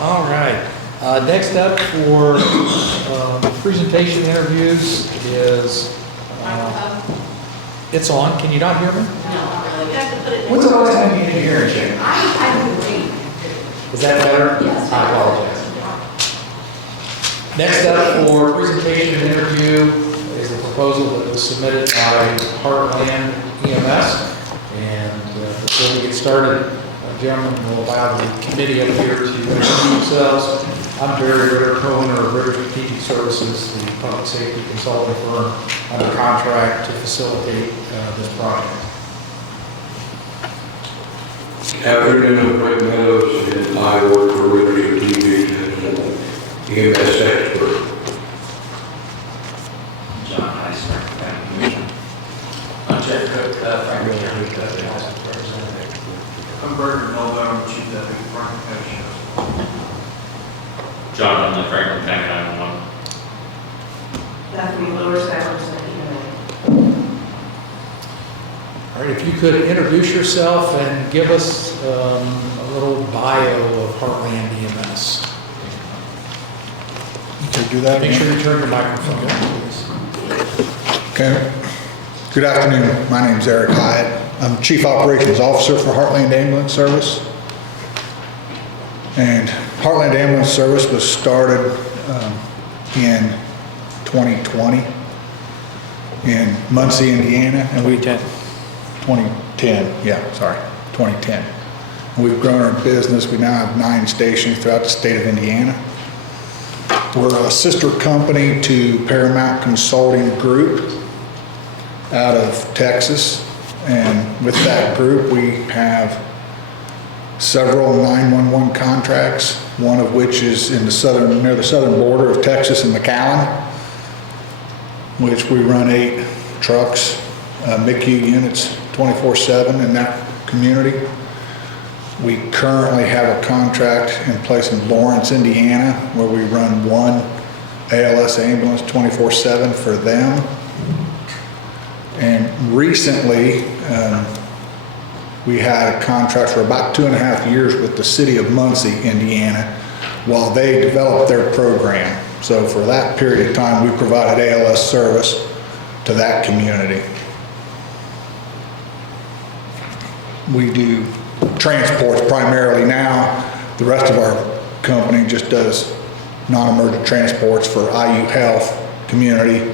All right. Next up for presentation interviews is, it's on. Can you not hear me? No, not really. You have to put it in. When's the last time you did a hearing check? I can read. Is that better? Yes. I apologize. Next up for presentation and interview is a proposal that was submitted by Heartland EMS. And before we get started, gentlemen will allow the committee up here to introduce themselves. I'm Barry Ritter, co-owner of Ritter Strategic Services, the public safety consulting firm under contract to facilitate this project. Afternoon, I'm Brent Meadows, and I work for Ritter Strategic as an EMS expert. John Heis, Franklin Commission. I'm Jeff Cook, Franklin County Housing Representative. I'm Mehlbauer, Chief Deputy Franklin County Sheriff's. John Hundley, Franklin County 911. Bethany, Luers, representative. All right, if you could introduce yourself and give us a little bio of Heartland EMS. You could do that Make again. sure you turn your microphone on, please. Okay. Good afternoon. My name's Eric Hiatt. I'm Chief Operations Officer for Heartland Ambulance Service. And Heartland Ambulance Service was started in 2020 in Muncie, Indiana. And 2010, yeah, sorry, 2010. And we've grown our business. We now have 9 stations throughout the state of Indiana. We're a sister company to Paramount Consulting Group out of Texas. And with that group, we have several 911 contracts, one of which is in the near the southern border of Texas and McAllen, which we run 8 trucks, MICU units 24/7 in that community. We currently have a contract in place in Lawrence, Indiana, where we run 1 ALS ambulance 24/7 for them. And recently, we had a contract for about 2.5 years with the city of Muncie, Indiana, while they developed their program. So for that period of time, we provided ALS service to that community. We do transports primarily now. The rest of our company just does non-emergent transports for IU Health, community,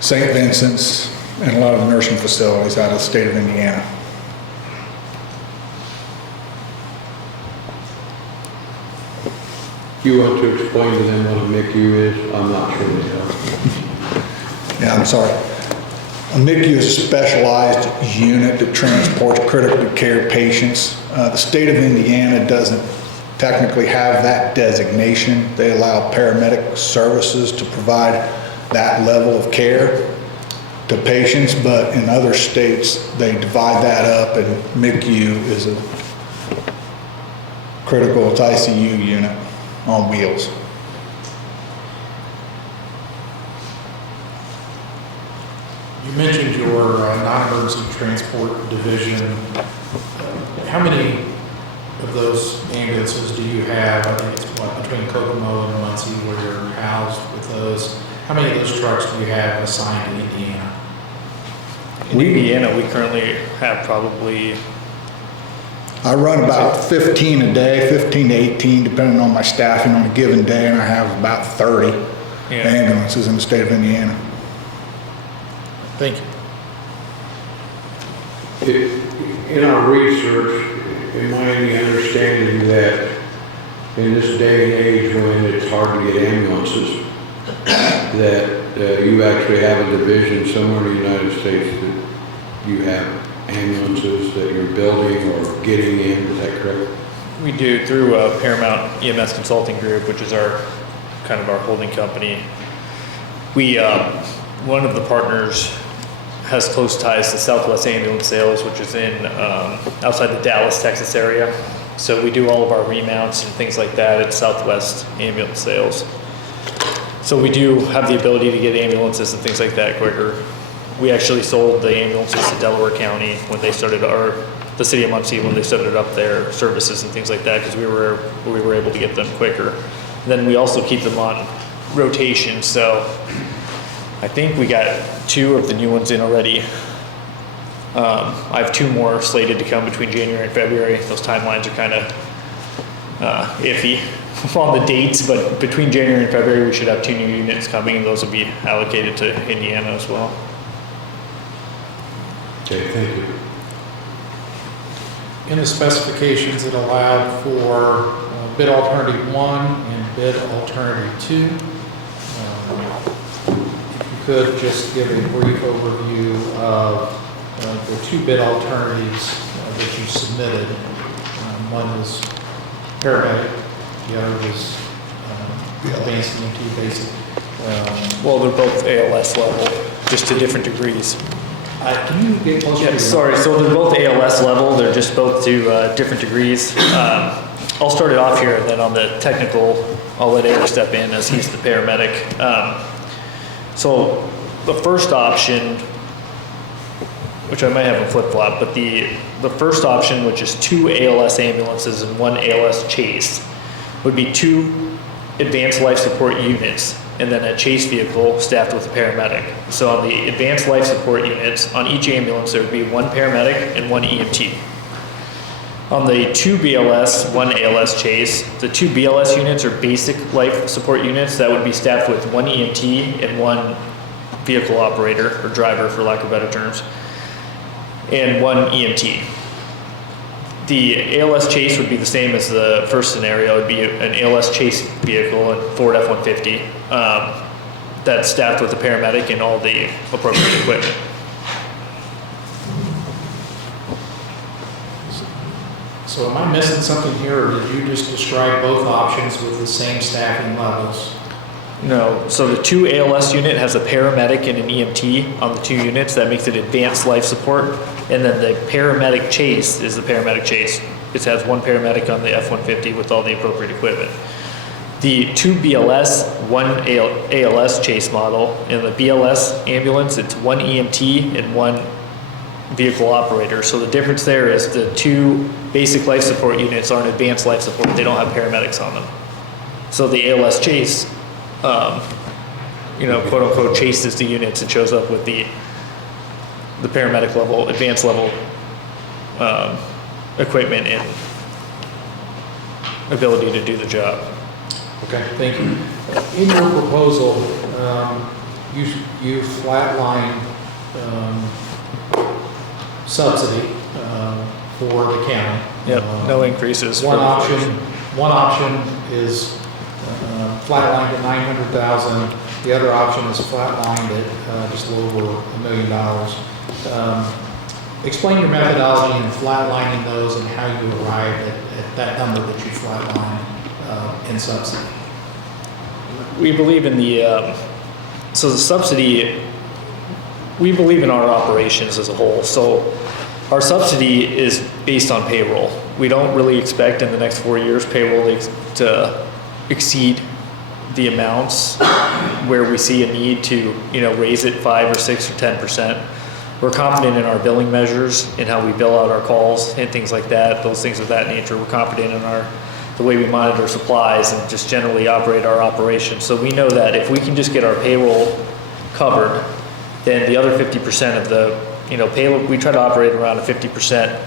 St. Vincent's, and a lot of the nursing facilities out of the state of Indiana. You want to explain to them what a MICU is? I'm not sure they know. Yeah, I'm sorry. A MICU is a specialized unit that transports critically care patients. The state of Indiana doesn't technically have that designation. They allow paramedic services to provide that level of care to patients, but in other states, they divide that up, and MICU is a critical, it's ICU unit on wheels. You mentioned your non-emergency transport division. How many of those ambulances do you have? I think it's between Kokomo and Muncie where you're housed with those. How many of those trucks do you have assigned to Indiana? In Indiana, we currently have probably... I run about 15 a day, 15 to 18, depending on my staffing on a given day, and I have about 30 ambulances in the state of Indiana. Thank you. In our research, am I any understanding that in this day and age when it's hard to get ambulances, that you actually have a division somewhere in the United States that you have ambulances that you're building or getting in, is that correct? We do through Paramount EMS Consulting Group, which is our kind of our holding company. We, one of the partners has close ties to Southwest Ambulance Sales, which is in outside the Dallas, Texas area. So we do all of our remounts and things like that at Southwest Ambulance Sales. So we do have the ability to get ambulances and things like that quicker. We actually sold the ambulances to Delaware County when they started our the city of Muncie when they set it up their services and things like that, because we were able to get them quicker. Then we also keep them on rotation, so I think we got 2 of the new ones in already. I have 2 more slated to come between January and February. Those timelines are kind of iffy on the dates, but between January and February, we should have 2 new units coming, and those will be allocated to Indiana as well. Okay, thank you. In the specifications, it allowed for bid alternative 1 and bid alternative 2. If you could just give a brief overview of the 2 bid alternatives that you submitted. One was paramedic, the other was advanced EMT basic. Well, they're both ALS level, just to different degrees. Can you get closer to Yeah, your sorry, so they're both ALS level, they're just both to different degrees. I'll start it off here, and then on the technical, I'll let Eric step in as he's the paramedic. So the first option, which I might have a flip-flop, but the first option, which is 2 ALS ambulances and 1 ALS chase, would be 2 advanced life support units and then a chase vehicle staffed with a paramedic. So on the advanced life support units, on each ambulance, there would be 1 paramedic and 1 EMT. On the 2 BLS, 1 ALS chase, the 2 BLS units are basic life support units that would be staffed with 1 EMT and 1 vehicle operator, or driver for lack of better terms, and 1 EMT. The ALS chase would be the same as the first scenario. It would be an ALS chase vehicle, a Ford F-150, that's staffed with a paramedic and all the appropriate equipment. So am I missing something here, or did you just describe both options with the same staffing levels? No, so the 2 ALS unit has a paramedic and an EMT on the 2 units. That makes it advanced life support. And then the paramedic chase is the paramedic chase. It has 1 paramedic on the F-150 with all the appropriate equipment. The 2 BLS, 1 ALS chase model, in the BLS ambulance, it's 1 EMT and 1 vehicle operator. So the difference there is the 2 basic life support units aren't advanced life support. They don't have paramedics on them. So the ALS chase, quote unquote, chases the units and shows up with the paramedic level, advanced level equipment and ability to do the job. Okay, thank you. In your proposal, you flatlined subsidy for the county. Yep, no increases. One option is flatlined at 900,000. The other option is flatlined at just a little over $1 million. Explain your methodology in flatlining those and how you arrived at that number that you flatlined in subsidy. We believe in the subsidy, we believe in our operations as a whole. So our subsidy is based on payroll. We don't really expect in the next 4 years payroll to exceed the amounts where we see a need to, raise it 5 or 6 or 10%. We're confident in our billing measures and how we bill out our calls and things like that, those things of that nature. We're confident in the way we monitor supplies and just generally operate our operations. So we know that if we can just get our payroll covered, then the other 50% of the, payroll, we try to operate around a 50%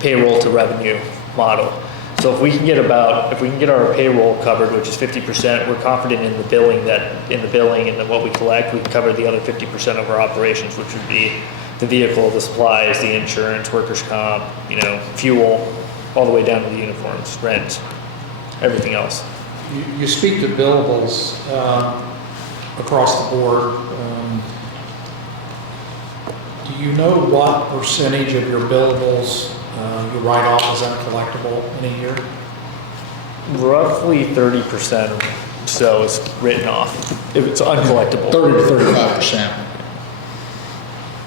payroll to revenue model. So if we can get our payroll covered, which is 50%, we're confident in the billing and then what we collect, we can cover the other 50% of our operations, which would be the vehicle, the supplies, the insurance, workers' comp, fuel, all the way down to the uniforms, rent, everything else. You speak to billables across the board. Do you know what percentage of your billables you write off as uncollectible in a year? Roughly 30% or so is written off if it's uncollectible. 30 to 35%.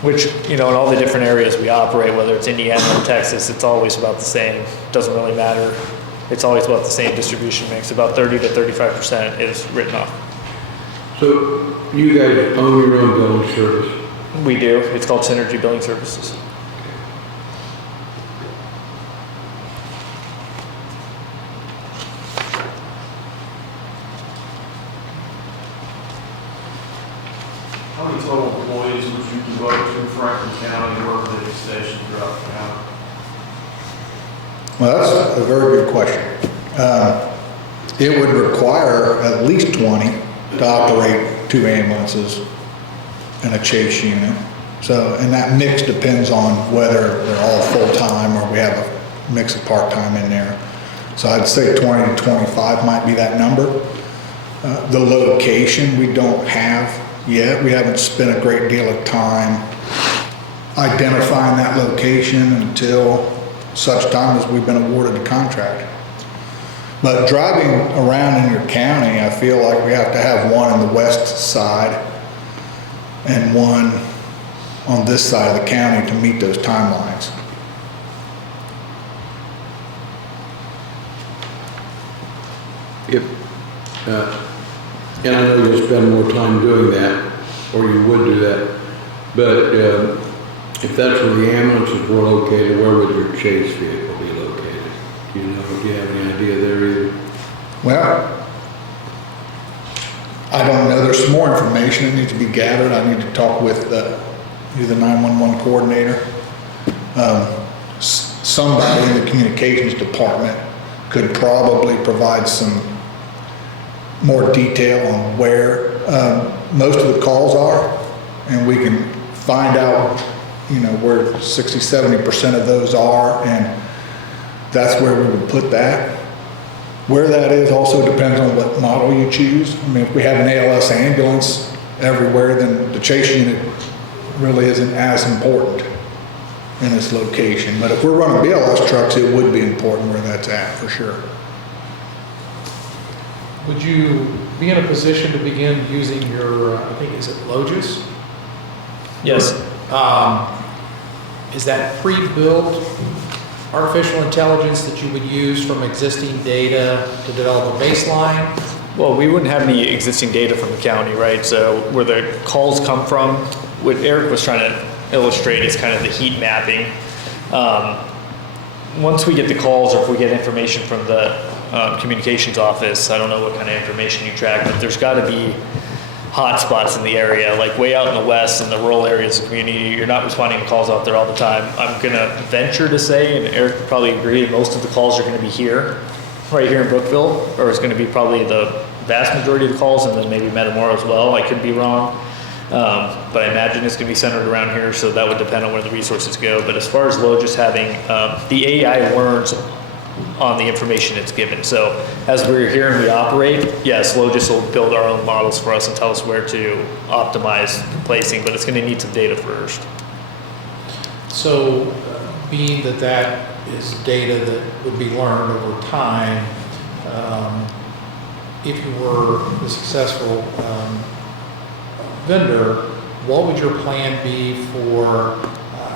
Which, in all the different areas we operate, whether it's Indiana or Texas, it's always about the same. Doesn't really matter. It's always about the same distribution mix. About 30 to 35% is written off. So you guys own your own billing service? We do. It's called Synergy Billing Services. How many total employees would you devote to Franklin County and work at each station throughout the county? Well, that's a very good question. It would require at least 20 to operate 2 ambulances and a chase unit. So, and that mix depends on whether they're all full-time or we have a mix of part-time in there. So I'd say 20 to 25 might be that number. The location we don't have yet. We haven't spent a great deal of time identifying that location until such time as we've been awarded the contract. But driving around in your county, I feel like we have to have one on the west side and one on this side of the county to meet those timelines. If, and I know you'll spend more time doing that, or you would do that, but if that's where the ambulances were located, where would your chase vehicle be located? Do you know, do you have any idea there either? Well, I don't know. There's some more information that needs to be gathered. I need to talk with the 911 coordinator. Somebody in the communications department could probably provide some more detail on where most of the calls are, and we can find out, you know, where 60-70% of those are, and that's where we would put that. Where that is also depends on what model you choose. I mean, if we have an ALS ambulance everywhere, then the chase unit really isn't as important in its location. But if we're running BLS trucks, it would be important where that's at, for sure. Would you be in a position to begin using your, I think, is it Logis? Yes. Is that pre-built artificial intelligence that you would use from existing data to develop a baseline? Well, we wouldn't have any existing data from the county, right? So where the calls come from, what Eric was trying to illustrate is kind of the heat mapping. Once we get the calls, or if we get information from the communications office, I don't know what kind of information you track, but there's got to be hot spots in the area, like way out in the west in the rural areas of the community. You're not responding to calls out there all the time. I'm gonna venture to say, and Eric would probably agree, that most of the calls are gonna be here, right here in Brookville, or it's gonna be probably the vast majority of the calls, and then maybe Mehlbauer as well. I could be wrong, but I imagine it's gonna be centered around here, so that would depend on where the resources go. But as far as Logis having, the AI learns on the information it's given. So as we're here and we operate, yes, Logis will build our own models for us and tell us where to optimize placing, but it's going to need some data first. So being that that is data that would be learned over time, if you were a successful vendor, what would your plan be for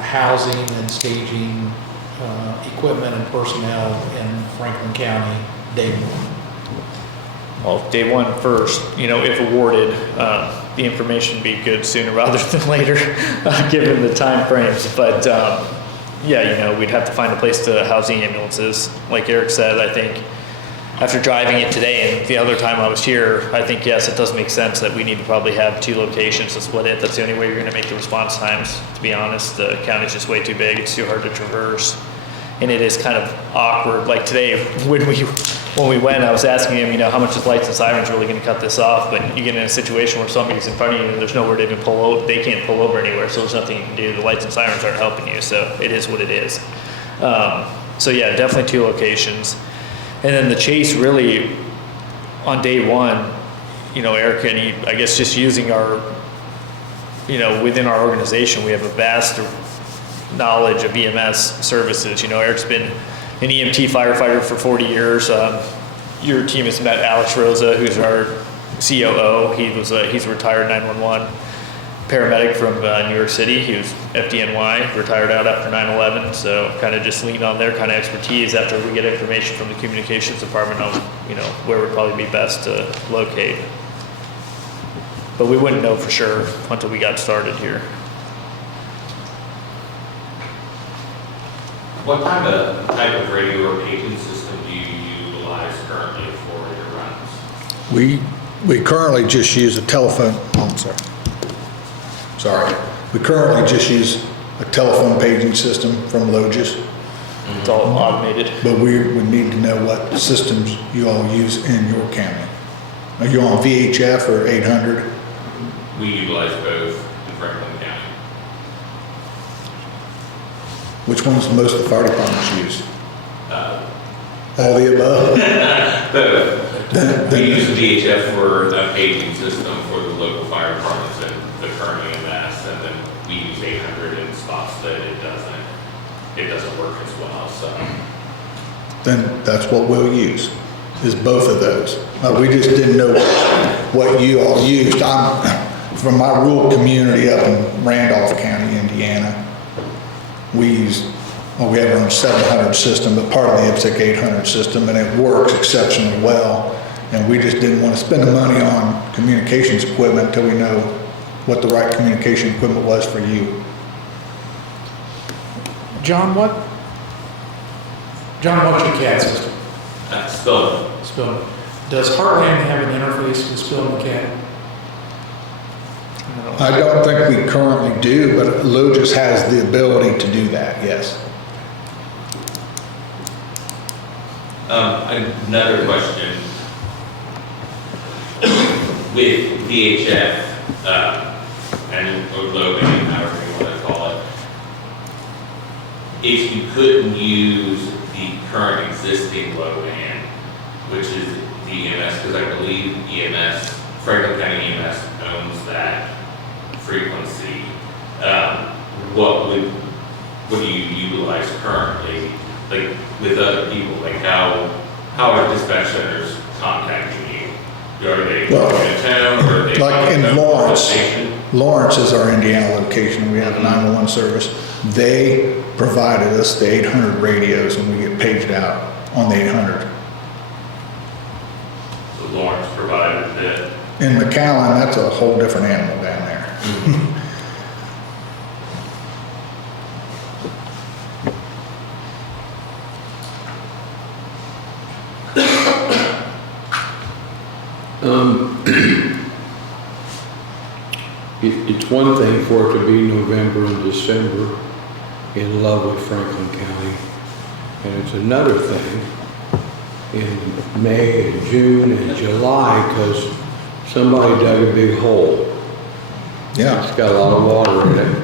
housing and staging equipment and personnel in Franklin County day one? Well, day one first, you know, if awarded, the information would be good sooner rather than later, given the time frames. But yeah, you know, we'd have to find a place to house the ambulances. Like Eric said, I think after driving it today and the other time I was here, I think, yes, it does make sense that we need to probably have 2 locations to split it. That's the only way you're going to make the response times. To be honest, the county's just way too big. It's too hard to traverse. And it is kind of awkward. Like today, when we went, I was asking him, you know, how much is lights and sirens really going to cut this off? But you get in a situation where somebody's in front of you and there's nowhere to even pull over. They can't pull over anywhere, so there's nothing you can do. The lights and sirens aren't helping you, so it is what it is. So yeah, definitely 2 locations. And then the chase really, on day one, you know, Eric and he, I guess just using our, you know, within our organization, we have a vast knowledge of EMS services. You know, Eric's been an EMT firefighter for 40 years. Your team has met Alex Rosa, who's our COO. He's a retired 911 paramedic from New York City. He was FDNY, retired out after 9/11. So kind of just lean on their kind of expertise after we get information from the communications department on, you know, where would probably be best to locate. But we wouldn't know for sure until we got started here. What type of radio or paging system do you utilize currently for your runs? We currently just use a telephone, oh, I'm sorry. sorry. We currently just use a telephone paging system from Logis, It's all automated. but we would need to know what systems you all use in your county. Are you on VHF or 800? We utilize both in Franklin County. Which ones do most of the fire departments use? Uh, All the above? Both. We use VHF for a paging system for the local fire departments and the current EMS, and then we use 800 in spots that it doesn't work as well, so. Then that's what we'll use, is both of those. We just didn't know what you all used. I'm from my rural community up in Randolph County, Indiana. We have our own 700 system, but part of the IPSC 800 system, and it works exceptionally well. And we just didn't want to spend the money on communications equipment until we know what the right communication equipment was for you. John, what's your CAD system? Spillman. Spillman. Does Heartland have an interface with Spillman CAD? I don't think we currently do, but Logis has the ability to do that, yes. Another question. With VHF, or low band, however you want to call it, if you couldn't use the current existing low band, which is the EMS, because I believe EMS, Franklin County EMS owns that frequency, what do you utilize currently, like with other people? Like how are dispatch centers contacting you? Are they in town, or are they Like in contacting the Lawrence, station? Lawrence is our Indiana location. We have a 911 service. They provided us the 800 radios and we get paged out on the 800. So Lawrence provided that. In McAllen, that's a whole different animal down there. It's one thing for it to be November and December in lovely Franklin County, and it's another thing in May and June and July because somebody dug a big hole. Yeah. It's got a lot of water in it,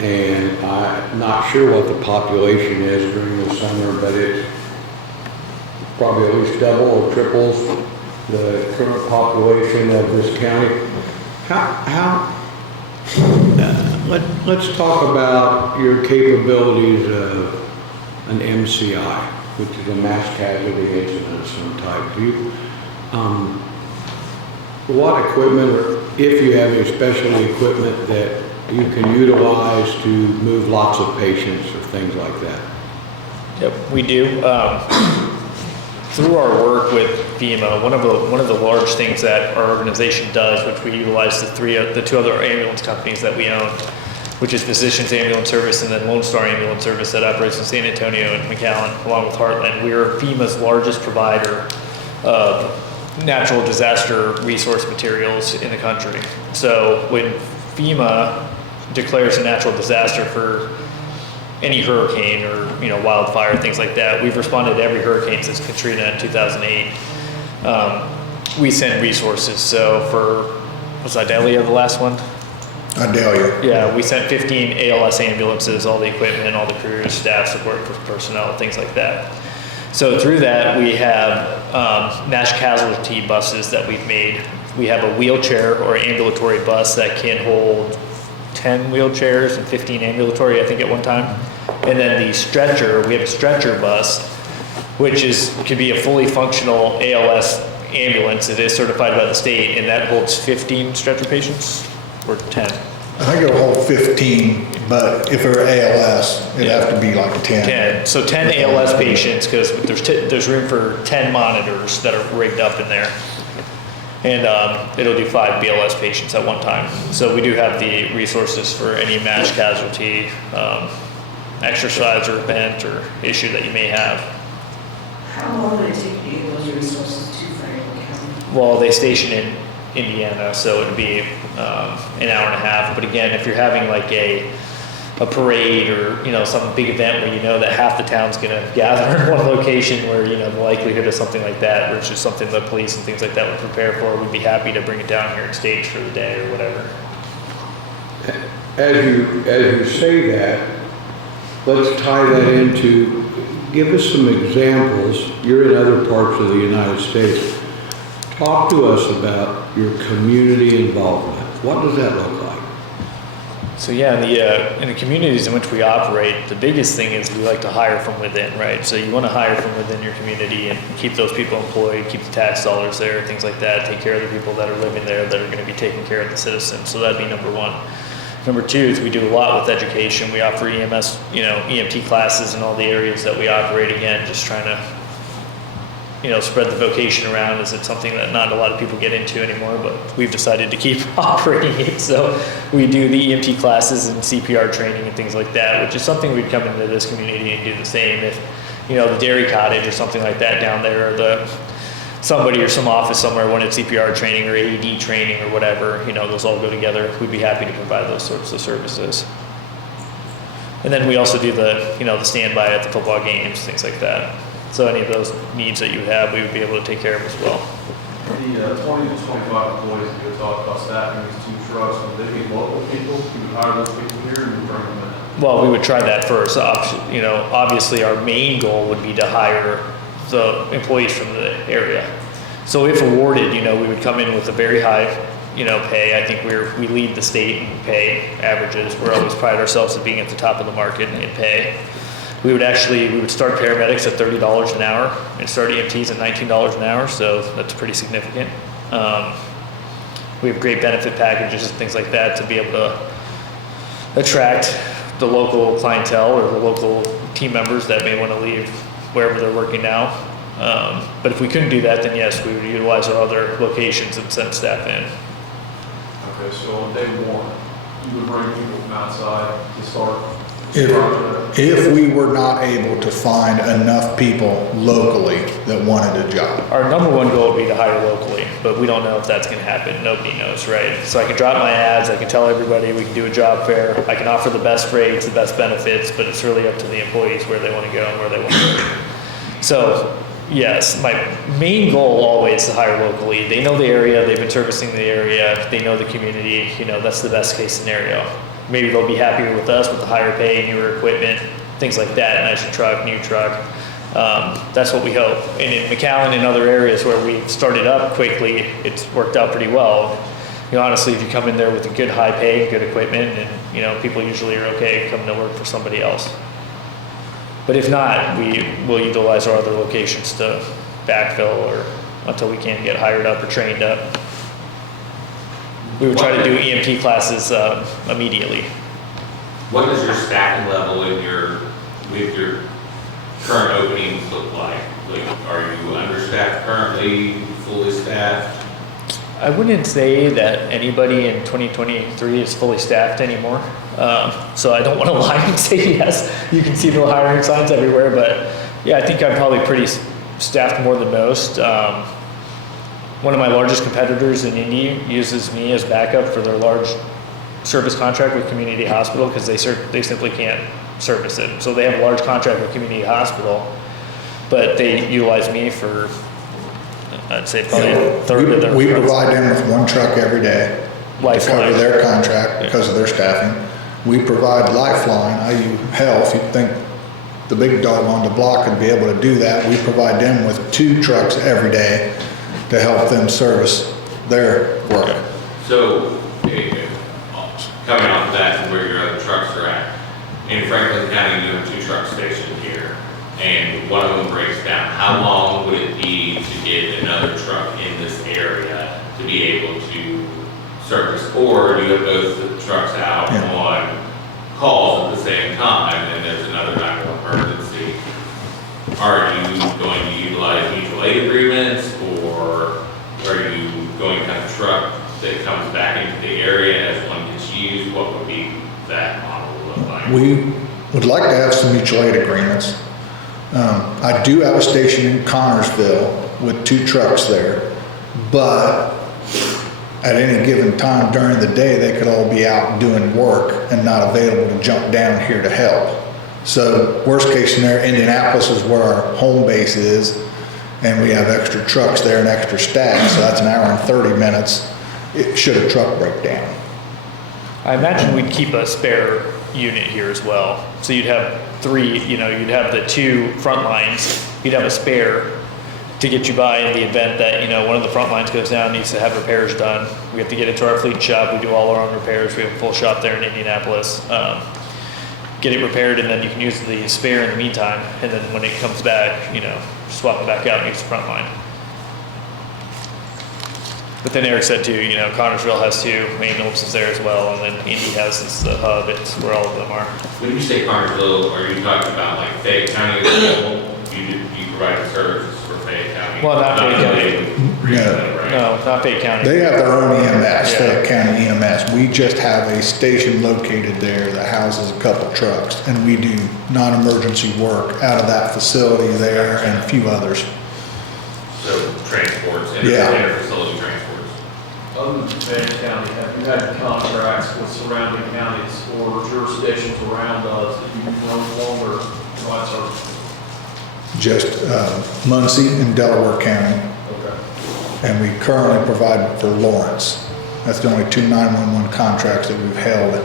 and I'm not sure what the population is during the summer, but it's probably at least double or triples the current population of this county. Let's talk about your capabilities of an MCI, which is a mass casualty incident of some type. What equipment, or if you have any specialty equipment that you can utilize to move lots of patients or things like that? Yep, we do. Through our work with FEMA, one of the large things that our organization does, which we utilize the two other ambulance companies that we own, which is Physicians Ambulance Service and then Lone Star Ambulance Service that operates in San Antonio and McAllen, along with Heartland. We are FEMA's largest provider of natural disaster resource materials in the country. So when FEMA declares a natural disaster for any hurricane or wildfire, things like that, we've responded to every hurricane since Katrina in 2008. We send resources. So was Idalia the last one? Idalia. Yeah, we sent 15 ALS ambulances, all the equipment, all the crews, staff, support personnel, things like that. So through that, we have mass casualty buses that we've made. We have a wheelchair or ambulatory bus that can hold 10 wheelchairs and 15 ambulatory, I think, at one time. And then the stretcher, we have a stretcher bus, which could be a fully functional ALS ambulance. It is certified by the state, and that holds 15 stretcher patients, or 10. I think it'll hold 15, but if it were ALS, it'd have to be like 10. 10. So 10 ALS patients, because there's room for 10 monitors that are rigged up in there. And it'll do 5 BLS patients at one time. So we do have the resources for any mass casualty, exercise or event or issue that you may have. How long would it take to get those resources to Franklin County? Well, they station in Indiana, so it'd be an hour and a half. But again, if you're having like a parade or, you know, some big event where you know that half the town's gonna gather in one location where, you know, the likelihood of something like that, which is something the police and things like that would prepare for, we'd be happy to bring it down here and stage for the day or whatever. As you say that, let's tie that into, give us some examples. You're in other parts of the United States. Talk to us about your community involvement. What does that look like? So yeah, in the communities in which we operate, the biggest thing is we like to hire from within, right? So you want to hire from within your community and keep those people employed, keep the tax dollars there, things like that, take care of the people that are living there that are going to be taking care of the citizens. So that'd be number one. Number two is we do a lot with education. We offer EMS, you know, EMT classes in all the areas that we operate. Again, just trying to, you know, spread the vocation around, as it's something that not a lot of people get into anymore, but we've decided to keep operating it. So we do the EMT classes and CPR training and things like that, which is something we'd come into this community and do the same if, you know, the dairy cottage or something like that down there, or somebody or some office somewhere wanted CPR training or AED training or whatever, you know, those all go together. We'd be happy to provide those sorts of services. And then we also do the, you know, the standby at the football games, things like that. So any of those needs that you have, we would be able to take care of as well. The 20 to 25 employees that you talked about staffing these two trucks, would they be local people? You would hire those people here and bring them in? Well, we would try that first. You know, obviously our main goal would be to hire the employees from the area. So if awarded, you know, we would come in with a very high, you know, pay. I think we lead the state in pay averages. We're always pride ourselves at being at the top of the market in pay. We would start paramedics at $30 an hour and start EMTs at $19 an hour, so that's pretty significant. We have great benefit packages and things like that to be able to attract the local clientele or the local team members that may want to leave wherever they're working now. But if we couldn't do that, then yes, we would utilize our other locations and send staff in. Okay, so on day one, you would bring people from outside to start? If we were not able to find enough people locally that wanted a job. Our number one goal would be to hire locally, but we don't know if that's going to happen. Nobody knows, right? So I can drop my ads, I can tell everybody we can do a job fair, I can offer the best rates, the best benefits, but it's really up to the employees where they want to go and where they want to go. So yes, my main goal always is to hire locally. They know the area, they've been servicing the area, they know the community, you know, that's the best case scenario. Maybe they'll be happier with us with the higher pay, newer equipment, things like that, nicer truck, new truck. That's what we hope. And in McAllen and other areas where we started up quickly, it's worked out pretty well. You know, honestly, if you come in there with a good high pay, good equipment, and, you know, people usually are okay coming to work for somebody else. But if not, we will utilize our other locations to backfill or until we can get hired up or trained up. We would try to do EMT classes immediately. What does your staffing level with your current openings look like? Like, are you understaffed currently, fully staffed? I wouldn't say that anybody in 2023 is fully staffed anymore. So I don't want to lie and say yes. You can see the hiring signs everywhere, but yeah, I think I'm probably pretty staffed more than most. One of my largest competitors in Indy uses me as backup for their large service contract with Community Hospital because they simply can't service it. So they have a large contract with Community Hospital, but they utilize me for, I'd say probably a third of their. We provide them with one truck every day to cover their contract because of their staffing. We provide Lifeline, IU Health. You'd think the big dog on the block would be able to do that. We provide them with 2 trucks every day to help them service their work. So, coming off that and where your other trucks are at, in Franklin County, you have 2 truck stations here, and one of them breaks down. How long would it be to get another truck in this area to be able to service? Or do you have both the trucks out on calls at the same time, and there's another 911 emergency? Are you going to utilize mutual aid agreements, or are you going to have a truck that comes back into the area as one gets used? What would be that model look like? We would like to have some mutual aid agreements. I do have a station in Connorsville with 2 trucks there, but at any given time during the day, they could all be out doing work and not available to jump down here to help. So worst case scenario, Indianapolis is where our home base is, and we have extra trucks there and extra staff, so that's an hour and 30 minutes should a truck break down. I imagine we'd keep a spare unit here as well. So you'd have three, you'd have the two front lines, you'd have a spare to get you by in the event that, one of the front lines goes down, needs to have repairs done. We have to get it to our fleet shop, we do all our own repairs, we have a full shop there in Indianapolis. Get it repaired, and then you can use the spare in the meantime, and then when it comes back, swap it back out and use the front line. But then Eric said too, Connersville has two ambulances there as well, and then Indy has the hub, it's where all of them are. When you say Connersville, are you talking about like Fayette County as well? You provide services for Fayette County? Well, not Fayette County. Right? No, not Fayette County. They have their own EMS, Yeah. Fayette County EMS. We just have a station located there that houses a couple trucks, and we do non-emergency work out of that facility there and a few others. So transports, Yeah. inter-facility transports. Other than Fayette County, have you had contracts with surrounding counties or jurisdictions around us that you've known longer provide services? Just Muncie and Delaware County, Okay. and we currently provide for Lawrence. That's the only two 911 contracts that we've held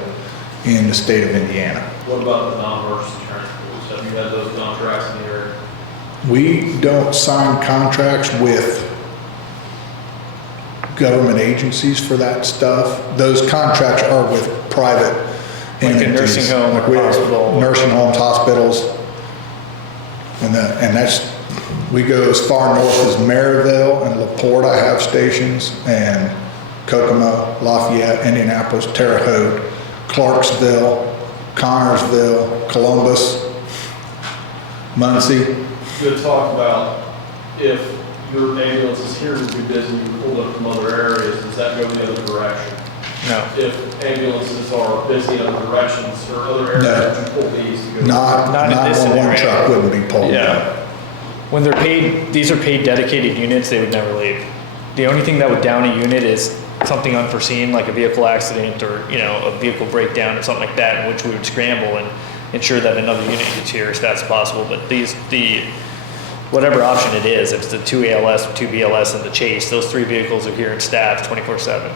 in the state of Indiana. What about the non-emergency transports? Have you had those contracts in the area? We don't sign contracts with government agencies for that stuff. Those contracts are with private Like a entities. nursing home, Like we have hospital. nursing homes, hospitals. And that's, we go as far north as Maryville and LaPorte, I have stations, and Kokomo, Lafayette, Indianapolis, Terre Haute, Clarksville, Connersville, Columbus, Muncie. Good talk about if your ambulance is here to be busy, you pulled up from other areas, does that go the other direction? No. If ambulances are busy in other directions or other areas, you pull these to go? Not in this 911 scenario. truck wouldn't be pulled. Yeah. When they're paid, these are paid dedicated units, they would never leave. The only thing that would down a unit is something unforeseen, like a vehicle accident or, a vehicle breakdown or something like that, in which we would scramble and ensure that another unit gets here as fast as possible. But whatever option it is, if it's the 2 ALS, 2 BLS, and the Chase, those three vehicles are here and staffed 24/7.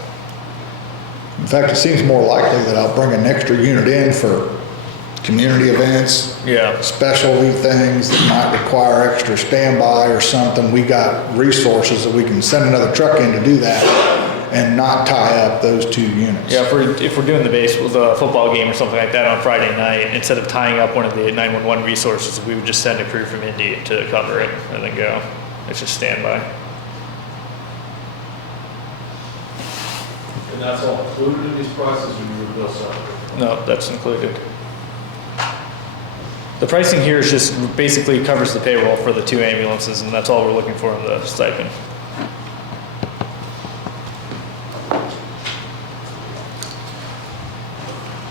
In fact, it seems more likely that I'll bring an extra unit in for community events, Yeah. specialty things that might require extra standby or something. We got resources that we can send another truck in to do that and not tie up those two units. Yeah, if we're doing the football game or something like that on Friday night, instead of tying up one of the 911 resources, we would just send a crew from Indy to cover it and then go. It's just standby. And that's all included in these prices, or you would bill separately? No, that's included. The pricing here is just basically covers the payroll for the two ambulances, and that's all we're looking for in the stipend.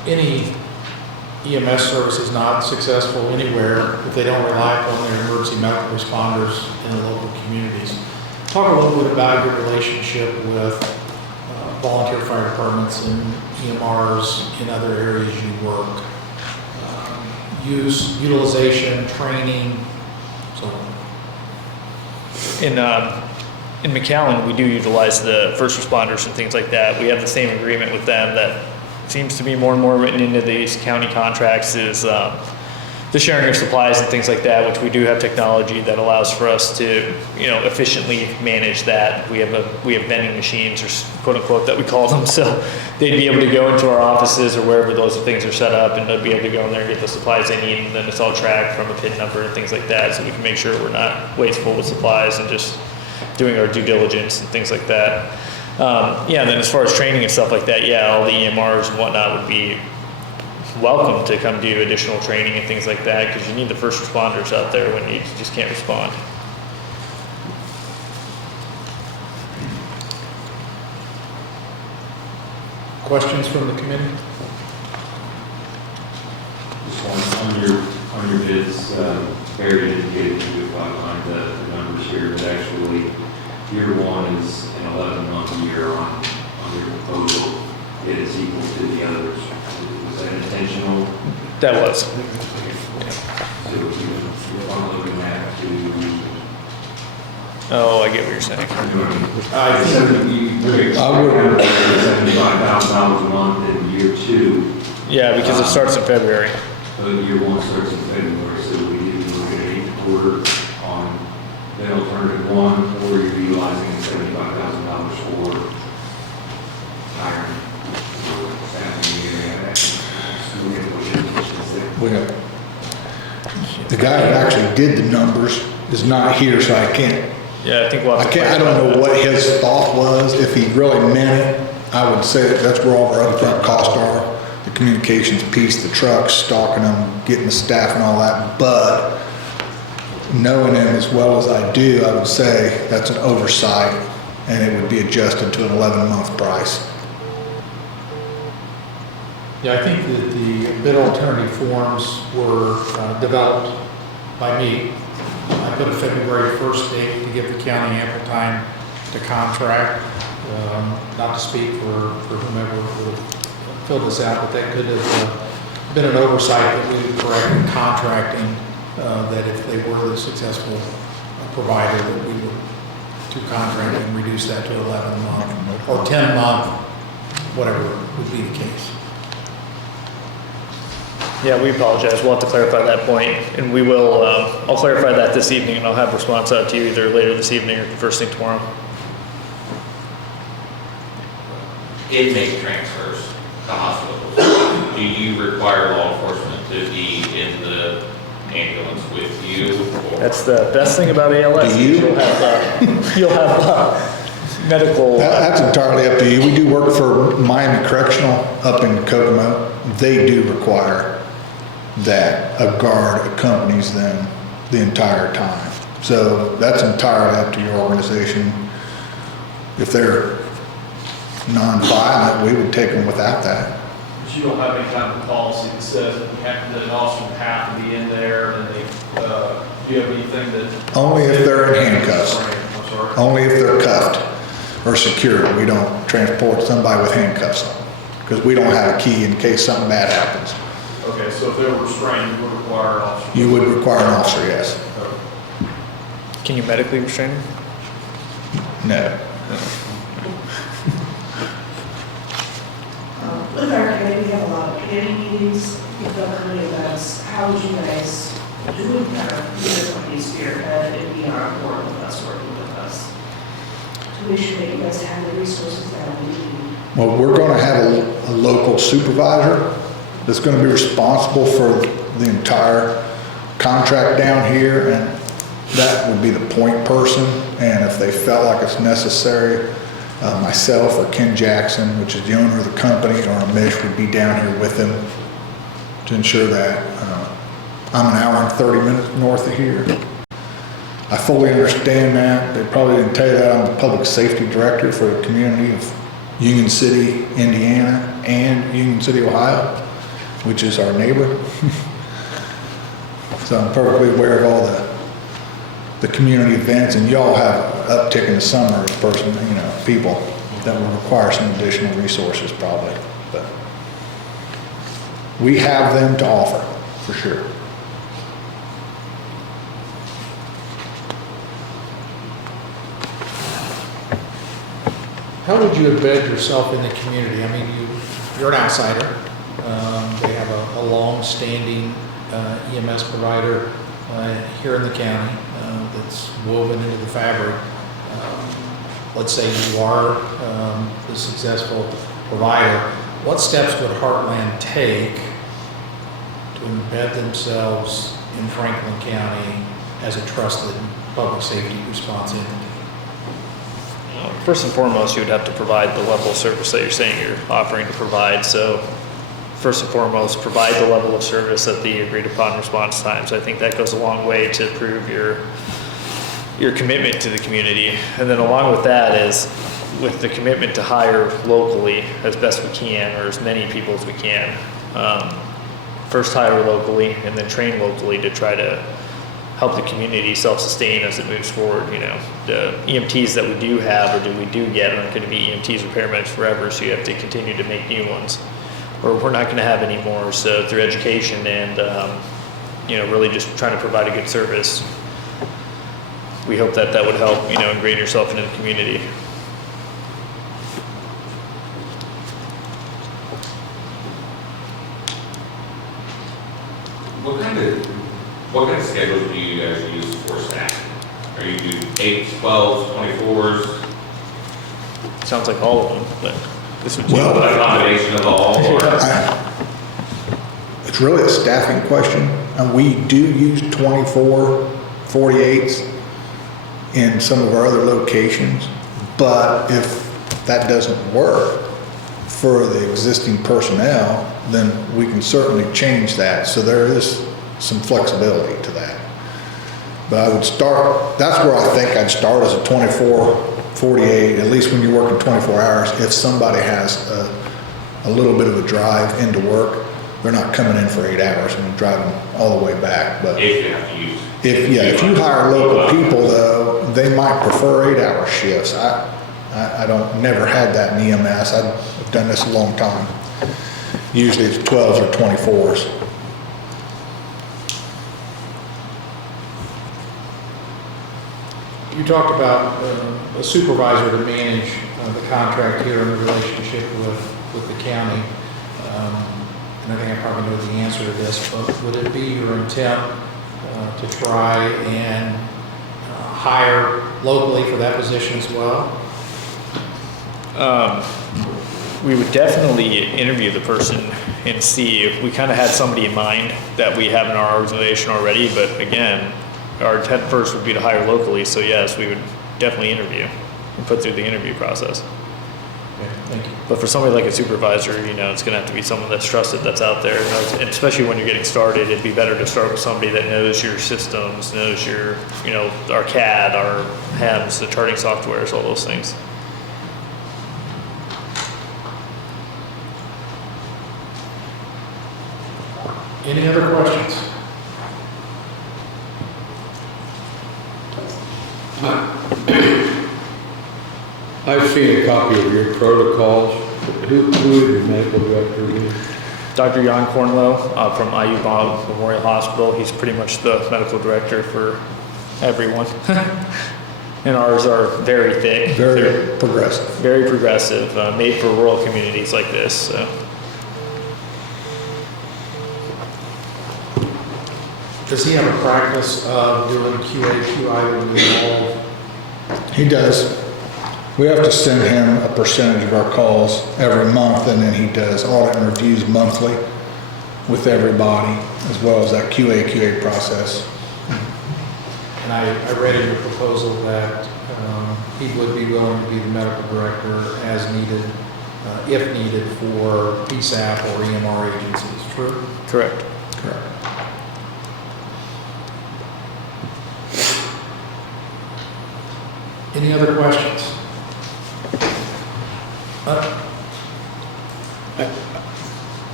Any EMS service is not successful anywhere if they don't rely upon their emergency medical responders in the local communities. Talk a little bit about your relationship with volunteer fire departments and EMRs in other areas you work. Utilization, training, so on. In McAllen, we do utilize the first responders and things like that. We have the same agreement with them that seems to be more and more written into these county contracts is the sharing of supplies and things like that, which we do have technology that allows for us to, efficiently manage that. We have vending machines, or quote unquote, that we call them. So they'd be able to go into our offices or wherever those things are set up, and they'd be able to go in there and get the supplies they need, and then it's all tracked from a PIN number and things like that, so we can make sure we're not wasteful with supplies and just doing our due diligence and things like that. And then as far as training and stuff like that, all the EMRs and whatnot would be welcome to come do additional training and things like that, because you need the first responders out there when you just can't respond. questions from the committee? Just on your bids, Barry indicated you would outline the numbers here, but actually year one is an 11-month year on on your proposal, it is equal to the others. Was that intentional? That was. So you are looking at to, Oh, I get what you're saying. I think you I would- $75,000 a month in year 2. Yeah, because it starts in February. So year 1 starts in February, so we need to look at 8 quarter on the alternative 1, or you're utilizing $75,000 for hiring, or staffing the area. So we have to We have, the guy that actually did the numbers is not here, so I can't, Yeah, I think we'll have to. I don't know what his thought was. If he really meant it, I would say that's where all our upfront costs are. The communications piece, the trucks, stocking them, getting the staff and all that. But knowing him as well as I do, I would say that's an oversight and it would be adjusted to an 11-month price. Yeah, I think that the bid alternative forms were developed by me. I put a February 1st date to give the county ample time to contract. Not to speak for whomever would have filled this out, but that could have been an oversight that we would correct in contracting, that if they were the successful provider, that we would to contract and reduce that to 11-month or 10-month, whatever would be the case. Yeah, we apologize. We'll have to clarify that point, and we will, I'll clarify that this evening, and I'll have a response out to you either later this evening or first thing tomorrow. Inmate transfers to hospitals. Do you require law enforcement to be in the ambulance with you? Or? That's the best thing about ALS. Do you? You'll have medical. That's entirely up to you. We do work for Miami Correctional up in Kokomo. They do require that a guard accompanies them the entire time. So that's entirely up to your organization. If they're non-violent, we would take them without that. But you don't have any kind of policy that says that an officer would have to be in there, and they, do you have anything that? Only if they're in handcuffs. I'm sorry. Only if they're cuffed or secured. We don't transport somebody with handcuffs on, because we don't have a key in case something bad happens. Okay, so if they were restrained, you would require an officer? You would require an officer, yes. Okay. Can you medically restrain him? No. With our committee, we have a lot of committee meetings, we've done committee events. How would you guys do it kind of, your company spearhead and be on board with us, working with us? To make sure that you guys have the resources that we need. Well, we're going to have a local supervisor that's going to be responsible for the entire contract down here, and that would be the point person. And if they felt like it's necessary, myself or Ken Jackson, which is the owner of the company, or Amish would be down here with them to ensure that. I'm an hour and 30 minutes north of here. I fully understand that. They probably didn't tell you that. I'm the public safety director for the community of Union City, Indiana, and Union City, Ohio, which is our neighbor. So I'm perfectly aware of all the community events, and y'all have an uptick in the summer as people that will require some additional resources probably. But we have them to offer, for sure. How would you embed yourself in the community? I mean, you're an outsider. They have a long-standing EMS provider here in the county that's woven into the fabric. Let's say you are the successful provider. What steps would Heartland take to embed themselves in Franklin County as a trusted public safety response entity? First and foremost, you would have to provide the level of service that you're saying you're offering to provide. So first and foremost, provide the level of service at the agreed upon response times. I think that goes a long way to prove your commitment to the community. And then along with that is with the commitment to hire locally as best we can, or as many people as we can. First hire locally and then train locally to try to help the community self-sustain as it moves forward. You know, the EMTs that we do have or we do get aren't going to be EMTs or paramedics forever, so you have to continue to make new ones, or we're not going to have any more. So through education and you know, really just trying to provide a good service, we hope that would help, you know, ingrain yourself into the community. What kind of schedules do you guys use for staff? Are you do 8s, 12s, 24s? Sounds like all of them, but this would Well, A combination of all, or? It's really a staffing question, and we do use 24, 48s in some of our other locations, but if that doesn't work for the existing personnel, then we can certainly change that. So there is some flexibility to that. But I would start, that's where I think I'd start, as a 24, 48, at least when you're working 24 hours. If somebody has a little bit of a drive into work, they're not coming in for 8 hours and driving all the way back. But If you have to use. if you hire local people though, they might prefer 8-hour shifts. I don't, never had that in EMS. I've done this a long time. Usually it's 12s or 24s. You talked about a supervisor to manage the contract here in the relationship with the county. And I think I probably know the answer to this, but would it be your intent to try and hire locally for that position as well? We would definitely interview the person and see if we kind of had somebody in mind that we have in our organization already. But again, our intent first would be to hire locally. So yes, we would definitely interview and put through the interview process. Okay, thank you. But for somebody like a supervisor, you know, it's going to have to be someone that's trusted, that's out there. And especially when you're getting started, it'd be better to start with somebody that knows your systems, knows your, you know, our CAD, our HEMS, the charting softwares, all those things. Any other questions? I've seen a copy of your protocols. Who is your medical director again? Dr. Jan Cornlow from IU Bob Memorial Hospital. He's pretty much the medical director for everyone. And ours are very thick. Very progressive. Very progressive, made for rural communities like this. So. Does he have a practice of doing QA, QI when involved? He does. We have to send him a percentage of our calls every month, and then he does audit and reviews monthly with everybody, as well as that QA process. And I read in your proposal that he would be willing to be the medical director as needed, if needed, for PSAP or EMR agencies, true? Correct. Correct. Any other questions?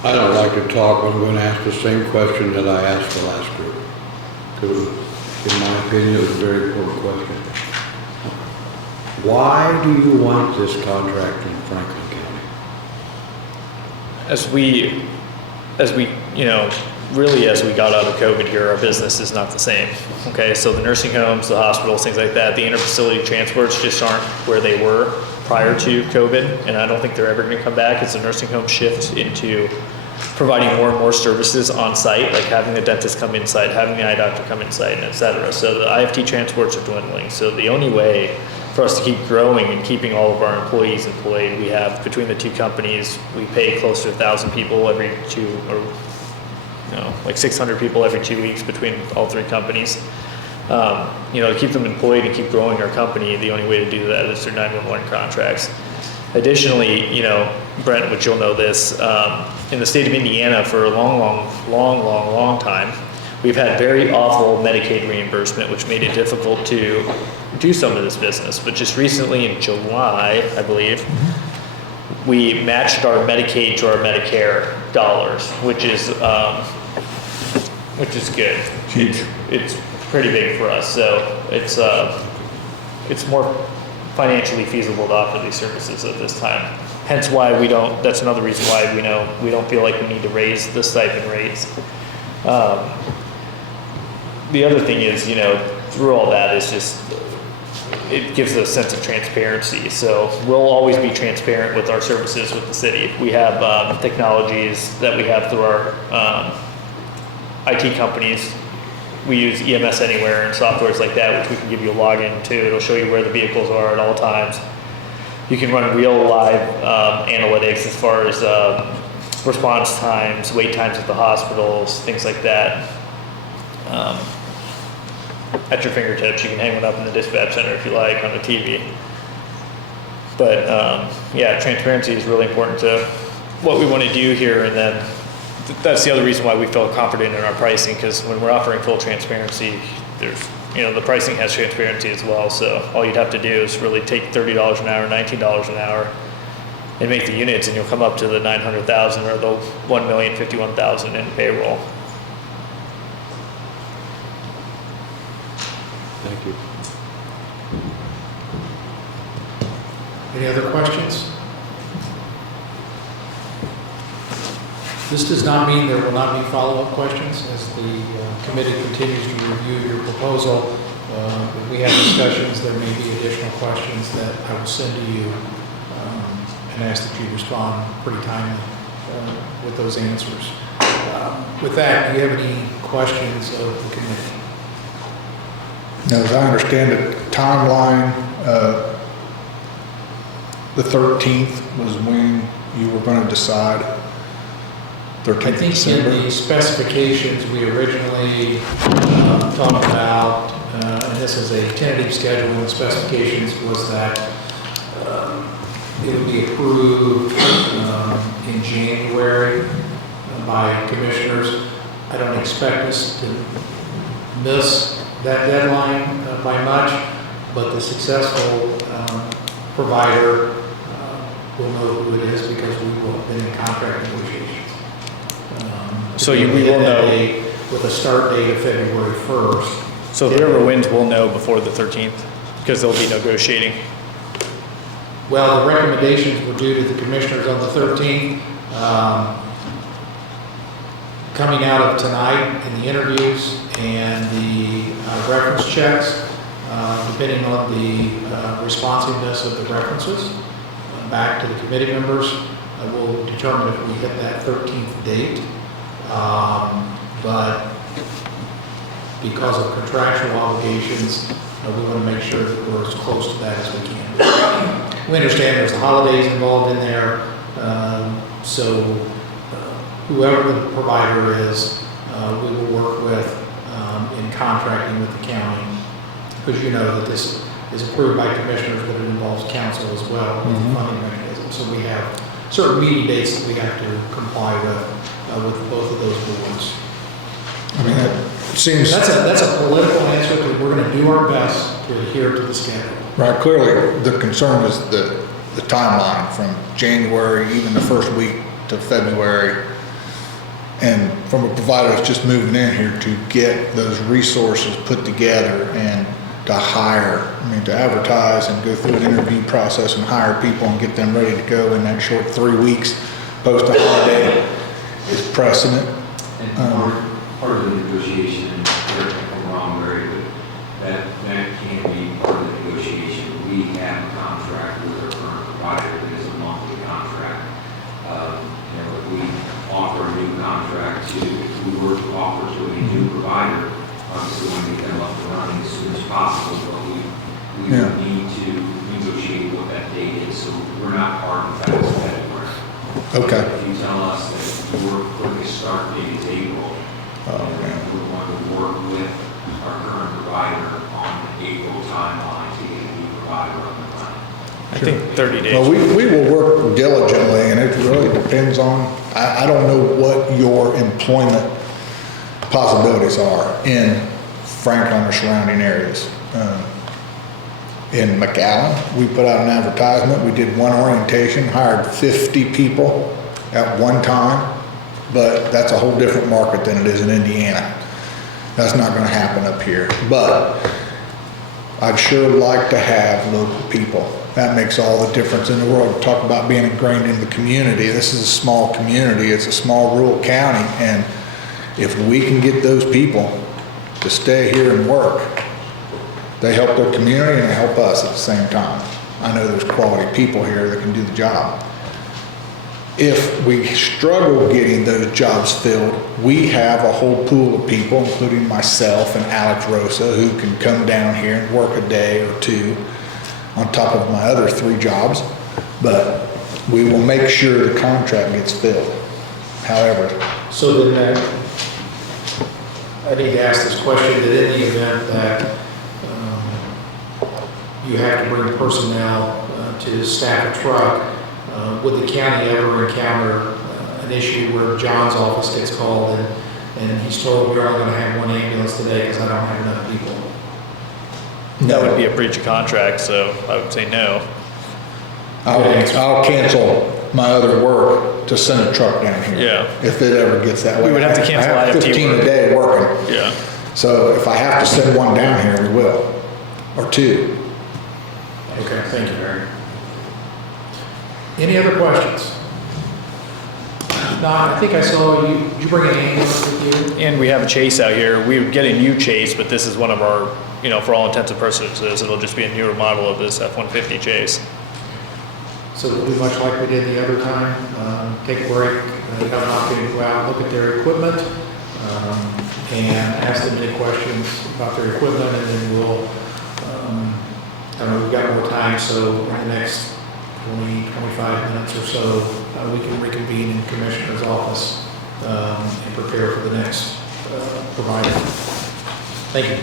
I don't like to talk, I'm going to ask the same question that I asked the last group. Because in my opinion, it was a very important question. Why do you want this contract in Franklin County? As we, you know, really as we got out of COVID here, our business is not the same. Okay, so the nursing homes, the hospitals, things like that, the interfacility transports just aren't where they were prior to COVID, and I don't think they're ever going to come back as the nursing home shift into providing more and more services on site, like having the dentist come in site, having the eye doctor come in site, and et cetera. So the IFT transports are dwindling. So the only way for us to keep growing and keeping all of our employees employed, we have, between the two companies, we pay close to 1,000 people every like 600 people every 2 weeks between all three companies. You know, to keep them employed and keep growing our company, the only way to do that is through 911 contracts. Additionally, you know, Brent, which you'll know this, in the state of Indiana for a long time, we've had very awful Medicaid reimbursement, which made it difficult to do some of this business. But just recently in July, I believe, we matched our Medicaid to our Medicare dollars, which is good. Huge. It's pretty big for us. So it's more financially feasible to offer these services at this time. Hence why we don't, that's another reason why we don't feel like we need to raise the stipend rates. The other thing is, through all that is just, it gives a sense of transparency. So we'll always be transparent with our services with the city. We have technologies that we have through our IT companies. We use EMS Anywhere and softwares like that, which we can give you a login to. It'll show you where the vehicles are at all times. You can run real live analytics as far as response times, wait times at the hospitals, things like that. At your fingertips, you can hang it up in the dispatch center if you like on the TV. But yeah, transparency is really important to what we want to do here, and then that's the other reason why we felt confident in our pricing, because when we're offering full transparency, there's, the pricing has transparency as well. So all you'd have to do is really take $30 an hour, $19 an hour, and make the units, and you'll come up to the 900,000 or the 1,051,000 in payroll. Thank you. Any other questions? This does not mean there will not be follow-up questions as the committee continues to review your proposal. If we have discussions, there may be additional questions that I will send to you and ask that you respond pretty timely with those answers. With that, do you have any questions of the committee? Now, as I understand it, timeline, the 13th was when you were going to decide. 13th I think in December. the specifications we originally talked about, and this is a tentative schedule in the specifications, was that it would be approved in January by commissioners. I don't expect us to miss that deadline by much, but the successful provider will know who it is because we will have been in contract negotiations. So we will know. With a start date of February 1st. So whoever wins will know before the 13th, because they'll be negotiating. Well, the recommendations were due to the commissioners on the 13th. Coming out of tonight in the interviews and the reference checks, depending on the responsiveness of the references back to the committee members, will determine if we hit that 13th date. But because of contractual obligations, we want to make sure that we're as close to that as we can. We understand there's holidays involved in there, so whoever the provider is, we will work with in contracting with the county, because you know that this is approved by commissioners, but it involves council as well with the funding mechanism. So we have certain meeting dates that we have to comply with both of those boards. I mean, that seems. That's a political answer, but we're going to do our best to adhere to the schedule. Right, clearly, the concern is the timeline from January, even the first week to February. And from a provider that's just moving in here to get those resources put together and to hire, to advertise and go through an interview process and hire people and get them ready to go in that short 3 weeks post a holiday is precedent. And part of the negotiation, and correct me if I'm wrong, Larry, but that can be part of the negotiation. We have a contract with our current provider that is a monthly contract. If we offer a new contract if we were to offer to a new provider, obviously we want to get them up and running as soon as possible, but we would need to negotiate what that date is, so we're not hard and fast anywhere. Okay. If you tell us that your quickest start date is April, we want to work with our current provider on the April timeline to get a new provider on the line. I think 30 days. Well, we will work diligently, and it really depends on, I don't know what your employment possibilities are in Franklin or surrounding areas. In McAllen, we put out an advertisement. We did one orientation, hired 50 people at one time, but that's a whole different market than it is in Indiana. That's not gonna happen up here, but I'd sure like to have local people. That makes all the difference in the world. Talk about being ingrained in the community. This is a small community. It's a small rural county. And if we can get those people to stay here and work, they help their community and they help us at the same time. I know there's quality people here that can do the job. If we struggle getting those jobs filled, we have a whole pool of people, including myself and Alex Rosa, who can come down here and work a day or two on top of my other 3 jobs. But we will make sure the contract gets filled. However, So then I need to ask this question, that in the event that you have to bring personnel to staff a truck, would the county ever encounter an issue where John's office gets called and he's told we're only gonna have 1 ambulance today because I don't have enough people? That would be a breach of contract, so I would say no. I'll cancel my other work to send a truck down here. Yeah. If it ever gets that way. We would have to cancel I have IFT 15 work. a day working. Yeah. So if I have to send 1 down here, we will, or 2. Okay, thank you. Any other questions? No, I think I saw you bring an ambulance with you? And we have a chase out here. We would get a new chase, but this is one of our, for all intents and purposes, it'll just be a newer model of this F-150 chase. So we'll do much like we did the other time, take a break, have an opportunity to go out, look at their equipment, and ask them any questions about their equipment, and then we'll, I don't know, we've got more time, so in the next 20, 25 minutes or so, we can reconvene in the Commissioner's office and prepare for the next provider. Thank you.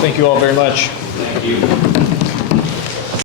Thank you all very much. Thank you.